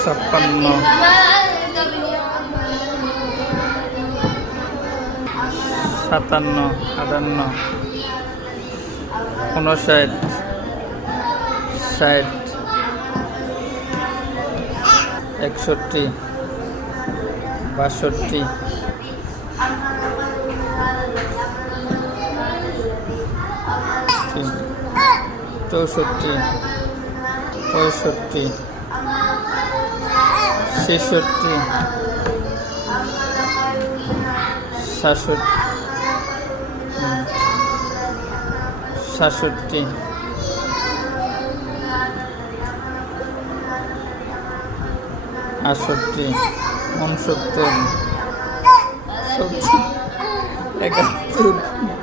56, 57, 58, 59, 60, 61, 62, 64, 65, 66, 67, 67, 68, 69, 70, 71,